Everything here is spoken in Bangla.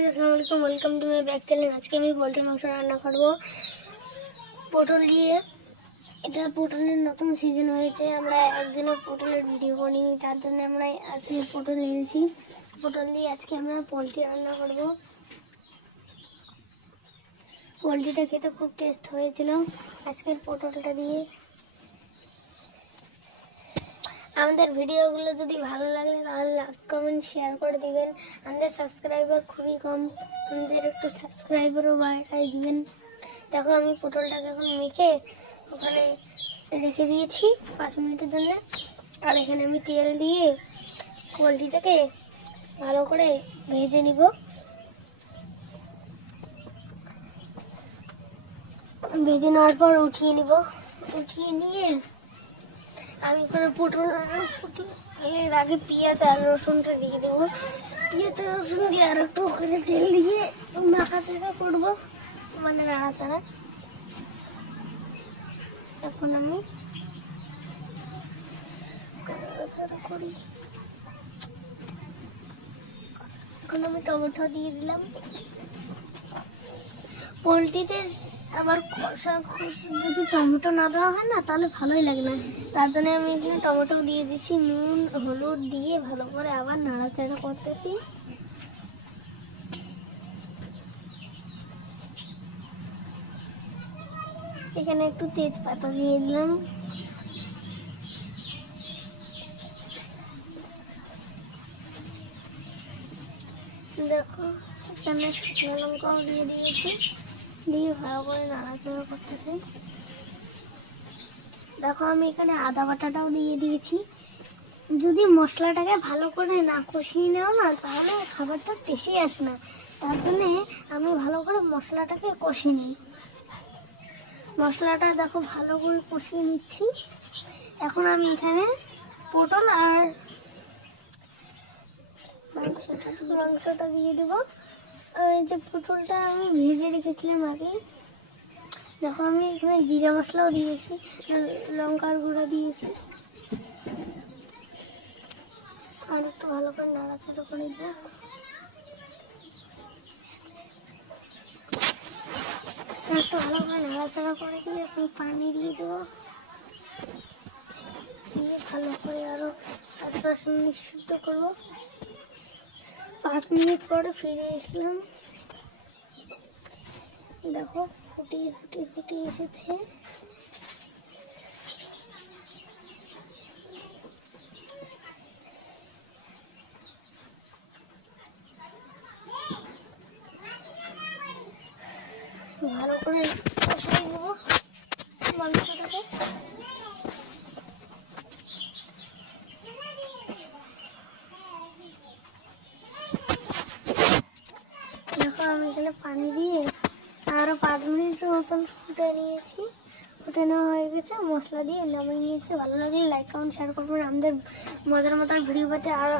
गाइस अस्सलाम वालेकुम welcome to my back channel. आज के আমি পোল্ট্রি মাংস রান্না করব পটল দিয়ে। এটা পটলের নতুন সিজন হয়েছে, আমরা একদিনও পটলের ভিডিও বানাইনি, তার জন্য আমরা আজকে পটল নিয়েছি। পটল দিয়ে আজকে আমরা পোল্ট্রি রান্না করব। পোল্ট্রিটা খেতে খুব টেস্ট হয়েছিল আজকের পটলটা দিয়ে। আমাদের ভিডিওগুলো যদি ভালো লাগে তাহলে লাইক কমেন্ট শেয়ার করে দিবেন। আমাদের সাবস্ক্রাইবার খুবই কম, আমাদের একটু সাবস্ক্রাইবারও বাড়াই দিবেন। দেখো আমি পটলটাকে এখন মেখে ওখানে রেখে দিয়েছি 5 মিনিটের জন্য। আর এখানে আমি তেল দিয়ে পোলট্রিটাকে ভালো করে ভেজে নিব। ভেজে নেওয়ার পর উঠিয়ে নিব। উঠিয়ে নিয়ে আমি এখানে পটলের আগে পেঁয়াজ আর রসুনটা দিয়ে দেবো। পেঁয়াজ আর রসুন দিয়ে আর একটু ওখানে তেল দিয়ে মাখাচাড়া করবো, মানে নাড়াচাড়া। এখন আমি নাড়াচাড়া করি। এখন আমি টমেটো দিয়ে দিলাম। পোলট্রিতে আবার কষা যদি টমেটো না দেওয়া হয় না তাহলে ভালোই লাগে না, তার জন্য আমি এখানে টমেটো দিয়ে দিচ্ছি। নুন হলুদ দিয়ে ভালো করে আবার নাড়াচাড়া করতেছি। এখানে একটু তেজপাতা দিয়ে দিলাম। দেখো এখানে শুকনো লঙ্কাও দিয়ে দিয়েছি, দিয়ে ভালো করে নাড়াচাড়া করতেছি। দেখো আমি এখানে আদা বাটাটাও দিয়ে দিয়েছি। যদি মশলাটাকে ভালো করে না কষিয়ে নেও না তাহলে খাবারটা টেস্টই আসে না, তার জন্যে আমি ভালো করে মশলাটাকে কষিয়ে নিই। মশলাটা দেখো ভালো করে কষিয়ে নিচ্ছি। এখন আমি এখানে পটল আর মাংসটা দিয়ে দেবো। এই যে পটলটা আমি ভেজে রেখেছিলাম আগে, দেখো আমি এখানে জিরা মশলাও দিয়েছি, লঙ্কার গুঁড়া দিয়েছি। আর একটু ভালো করে নাড়াচাড়া করে দেবো। একটু ভালো করে নাড়াচাড়া করে দিয়ে একটু পানি দিয়ে দেবো। দিয়ে ভালো করে আরও 5-10 মিনিট সিদ্ধ করবো। 5 মিনিট পরে ফিরে এসলাম। দেখো ফুটিয়ে এসেছে। ভালো করে কষিয়ে নেব মাংসটাকে। দেখো আমি এখানে পানি দিয়ে আরো 5 মিনিটের মতন ফুটে নিয়েছি। ফুটে নেওয়া হয়ে গেছে, মশলা দিয়ে নামিয়ে নিয়েছি। ভালো লাগলে লাইক কমেন্ট শেয়ার করবেন। আমাদের মজার ভিডিও পেতে আর